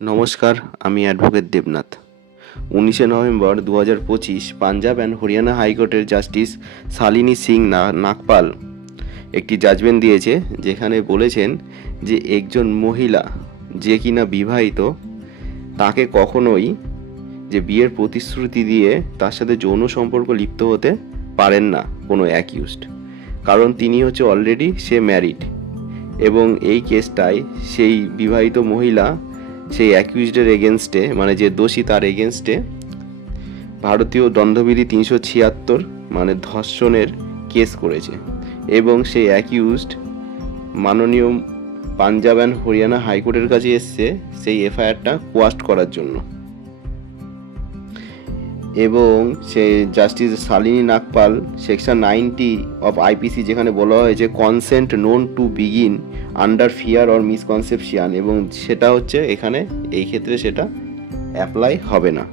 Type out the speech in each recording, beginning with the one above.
নমস্কার, আমি অ্যাডভোকেট দেবনাথ। 19শে নভেম্বর 2025 পাঞ্জাব অ্যান্ড হরিয়ানা হাইকোর্টের জাস্টিস শালিনী সিং নাগপাল একটি জাজমেন্ট দিয়েছে, যেখানে বলেছেন যে একজন মহিলা যে কিনা বিবাহিত, তাকে কখনোই যে বিয়ের প্রতিশ্রুতি দিয়ে তার সাথে যৌন সম্পর্ক লিপ্ত হতে পারেন না কোনো অ্যাকিউজড, কারণ তিনি হচ্ছে অলরেডি সে ম্যারিড। এবং এই কেসটায় সেই বিবাহিত মহিলা সেই অ্যাকিউজডের এগেনস্টে, মানে যে দোষী তার এগেনস্টে ভারতীয় দণ্ডবিধি 376 মানে ধর্ষণের কেস করেছে। এবং সেই অ্যাকিউজড মাননীয় পাঞ্জাব অ্যান্ড হরিয়ানা হাইকোর্টের কাছে এসছে সেই এফআইআরটা কোয়াস্ট করার জন্য। এবং সে justice Shalini Nagpal section 90 of IPC, যেখানে বলা হয়েছে consent known to begin under fear or misconception, এবং সেটা হচ্ছে এখানে এই ক্ষেত্রে সেটা অ্যাপ্লাই হবে না।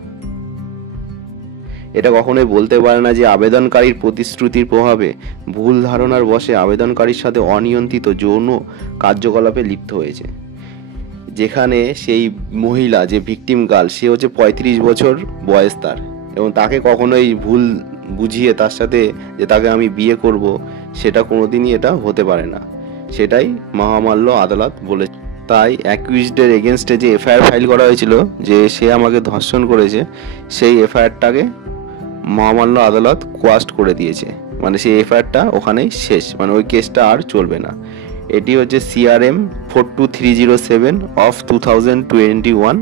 এটা কখনোই বলতে পারে না যে আবেদনকারীর প্রতিশ্রুতির প্রভাবে ভুল ধারণার বশে আবেদনকারীর সাথে অনিয়ন্ত্রিত যৌন কার্যকলাপে লিপ্ত হয়েছে। যেখানে সেই মহিলা যে ভিকটিম গার্ল, সে হচ্ছে 35 বছর বয়স তার, এবং তাকে কখনোই ভুল বুঝিয়ে তার সাথে যে তাকে আমি বিয়ে করব, সেটা কোনোদিনই এটা হতে পারে না। সেটাই মহামান্য আদালত বলেছে। তাই অ্যাকিউজডের এগেনস্টে যে এফআইআর ফাইল করা হয়েছিল যে সে আমাকে ধর্ষণ করেছে, সেই এফআইআরটাকে মহামান্য আদালত কোয়াস্ট করে দিয়েছে। মানে সেই এফআইআরটা ওখানেই শেষ, মানে ওই কেসটা আর চলবে না। এটি হচ্ছে CRM 42307 অফ 2021